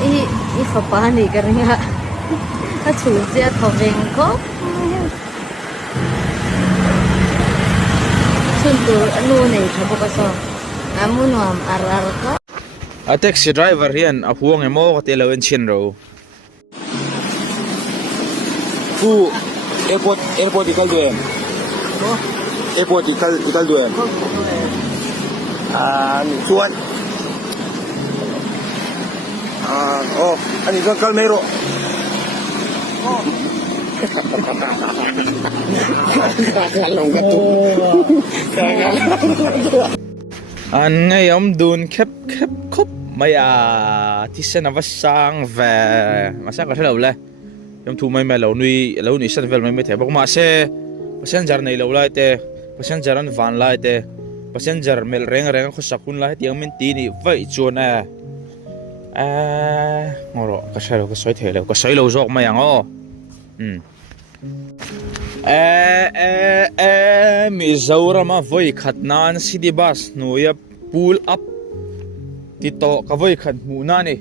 i khapani karinga a chu che thoveng ko chun tu anu nei thabo ka so amunuam arar ka a taxi driver hian a huang emo ka te lo en chin ro fu airport ikal duen airport ikal duen ni chuan oh ani kan kalmero an ngay om dun khép khúc mày thì sẽ nó sang về mà sang có thể lâu le em thu mày lâu nuôi sẽ về mày thế bác mà sẽ passenger này lâu lại thế passenger anh van lại thế passenger mel reng khó sakun lại tiếng mình tí đi vậy chuồn ngồi cái xoay thế lâu cái xoay lâu rồi mày ngó mi zaura ma voi khat nan city bus nuya pull up tito ka voi khat mu na ni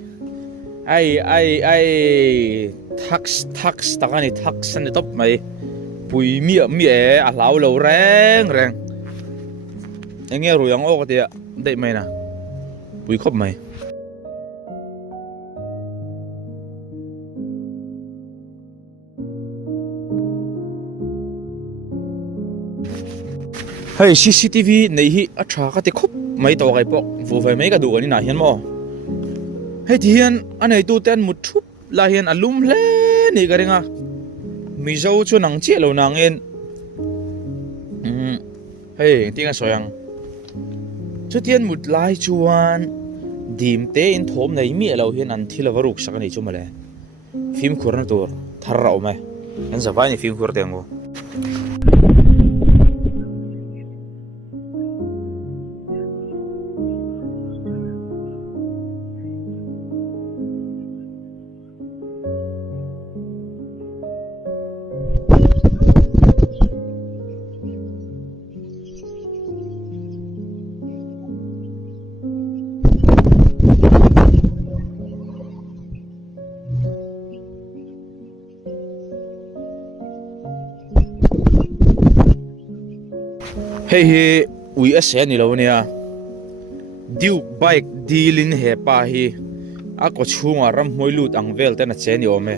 ai tax takani tax ani top mai pui mi a lau lo reng enge ru yang o ka tia dei mai na pui khop mai hey CCTV nei hi a tha ka ti khop mai to kai pok vu vai mai ka du ani na hian mo hey ti hian anei tu ten mut thup la hian alum hle ni ka ringa mi zo chu nang che lo nang en hey tinga soyang chu tian mut lai chuan dim te in thom nei mi lo hian an thila waruk sakani chu male film khurna tur thar rau mai an zawai ni film khur tengo hey ui a se ni lo nia Duke bike dealin he pa hi a ko chunga ram hmoi lut ang vel te na che ni ome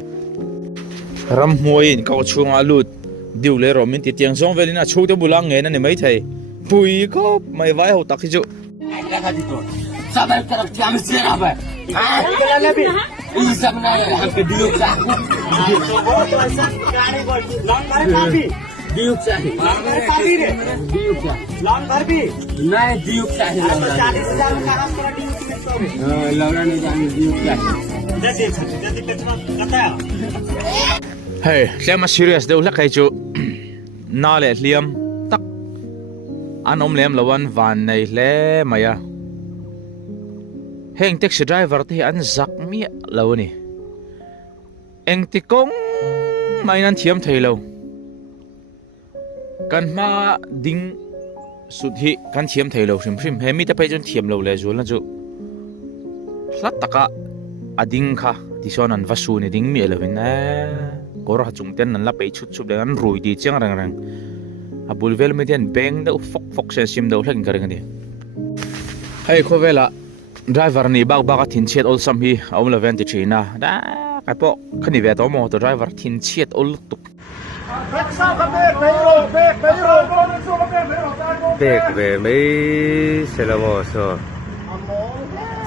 ram hmoi in ka ko chunga lut diu le ro min ti tiang zong velina chu te bulang nge na ni mai thei pui ko mai vai ho tak hi chu Sabar terap jam siapa? Kalau lebih, ini sebenarnya hampir diuk sah. Long barbie, diuk sah. Barbie deh, diuk sah. Long barbie, naik diuk sah. 40,000 sekarang pernah diuk sah. Lawan ni jangan diuk sah. Jadi kata. hey tlema serious deuh la kai chu na le hliam tak anom lem lawan van nei hle maya heng taxi driver te an zak mi lo ni eng ti kong mai nan thiam theilo kan ma ding sut hi kan thiam theilo hrim he mi te pe chun thiam lo le zul na chu hlat taka ading kha ti son an vasu ni ding mi lo hin na kor ha chung ten nan la pe chut chup le an rui di chang rang a bul vel me ten beng da fok sen sim do hlang ka reng ni hey khovela driver ni bak thin chet ol sam hi awm la ven ti thina da ka po khani ve to mo to driver thin chet ol tuk bek ve mai selamo so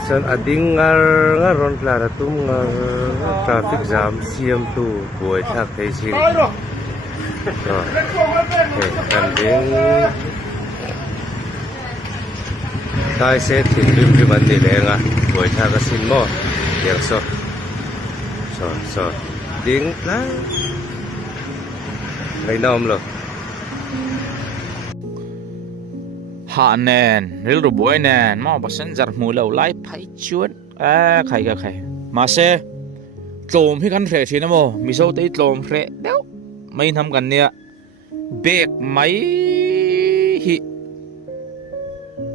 san ading ngaron klara tum ngar traffic jam siam tu boi thak thei chi so kan ding tai se thim rim an ni lenga boi thak ka sin mo yer so ding la mai nom lo ha nen ril ru boy nen ma passenger mu lo lai phai chuan khai ka khai ma se tlom hi kan re thina mo mi so te tlom re deu mai nam kan nia bek mai hi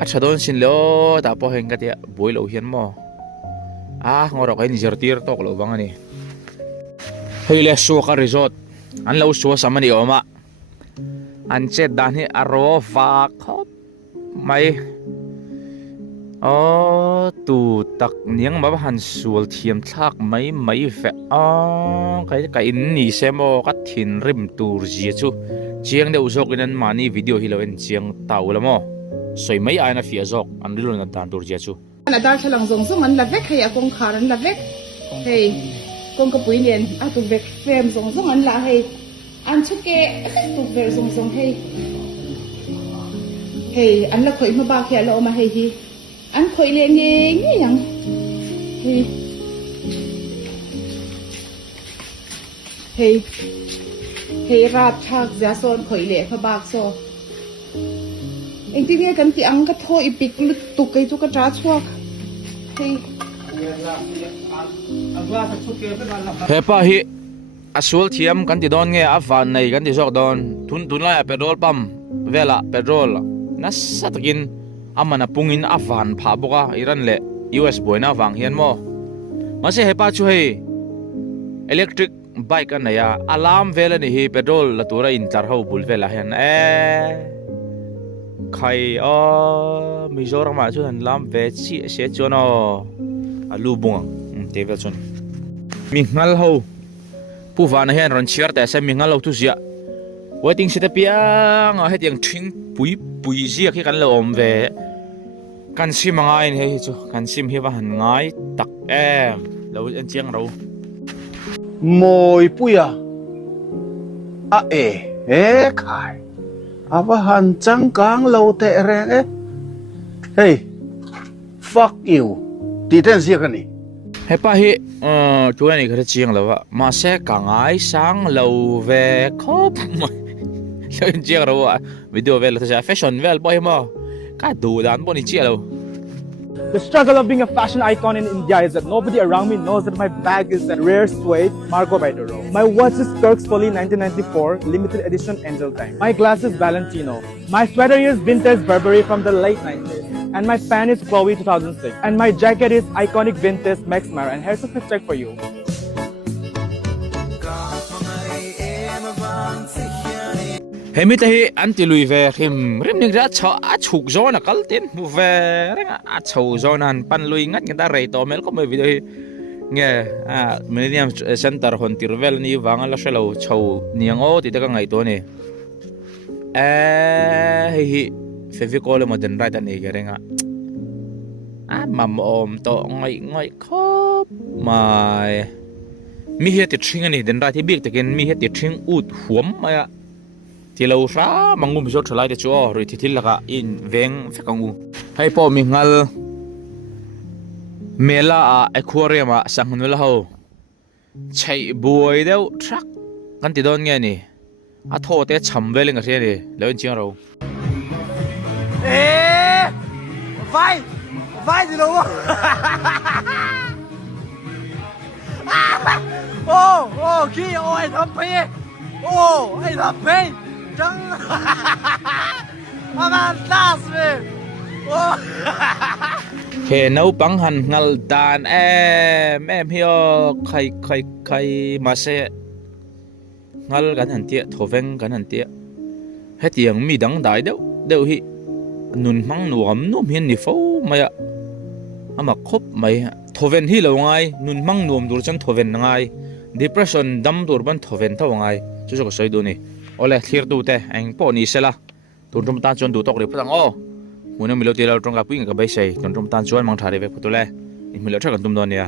a chadon sin lo ta po heng ka tia boi lo hian mo ngoro kai ni zertir tok lo bang ani heile suka resort an lo su samani oma an che dan hi aro fa khop mai tu tak niang ma han sul thiam thak mai fe kai in ni semo ka thin rim tur ji chu chiang de uzok in an mani video hi lo en chiang tau lamo soi mai ai na fi azok an rilon na dan tur ji chu na dar chalang zong zong an la vek hay akong kharan la vek hey kong ka puinen a tu vek fem zong zong an la hey an chuke tu ver zong zong hey an la khoi ma ba khia lo ma hey hi an khoi le nge nge yang hey rap thak ja son khoi le pha bak so anh ti nghe kan ti ang ka tho ipik lut tu kai chu ka tra chuak hey hepa hi asul thiam kan ti don nge avan nei kan ti sok don tun la petrol pump vela petrol na satakin amana pungin avan pha boka iran le US boina wang hian mo mase hepa chu hei electric bike an ya alarm vela ni hi petrol la tura in tar ho bul vela hian khai Mizoram ma chu han lam ve chi se chono alu bunga te vel chon mi ngal ho pu van hian ron chiar ta se mi ngal ho tu zia waiting sita piang a hetiang thing pui zia khi kan lo om ve kan sim ngai ni he chu kan sim hi wa han ngai tak lo en chiang ro mồi puya a khai aba han chang kang lo te reng hey fuck you ti ten sia kan ni hepa hi tu ani khara chiang lo wa ma se ka ngai sang lo ve khop lo en chiang ro wa video vel ta fashion vel boy mo ka du dan bo ni chi lo. The struggle of being a fashion icon in India is that nobody around me knows that my bag is a rare suede Marco Baidoro. My watch is Kirk's Folly 1994 limited edition Angel Time. My glass is Valentino. My sweater is vintage Burberry from the late 90s. And my fan is Chloe 2006. And my jacket is iconic vintage Max Mara. And here's a fit check for you. Hemi tahi anti lui ve khim rim ning ra cha a chuk zon a kal tin mu ve renga a chau zon han pan lui ngat ngata rei to mel ko me video hi nge millennium center hon tirvel ni wanga la shelo chau niang o ti ta ka ngai to ni hi fevicol modern right ani ge renga mam om to ngai khop mai mi he ti thing ani den ra thi bik takin mi he ti thing ut huam maya ti lo sa mangum zo thlai te chu ri thi thil laka in veng fekangu hai po mi ngal mela a aquarium a sangnula ho chai buai deu truck kan ti don nge ni a tho te cham veling a ni lo chiang ro vai gì đâu khi ôi thập phê ai thập phê trắng mà das về he nau pang han ngal dan em hio khai ma se ngal kan han tia thoveng kan han tia he tiang mi dang dai deu hi nun mang nuam hian ni fo maya ama khop mai thoven hi lo ngai nun mang nuam dur chan thoven ngai depression dam dur ban thoven thaw ngai chu ko soi du ni ole thlir du te ang po ni sela tur rum ta chon du tok re phang muna milo tila tronga puing ka bai sei ton rum tan chuan mang thare ve phutule i milo tha kan tum don ya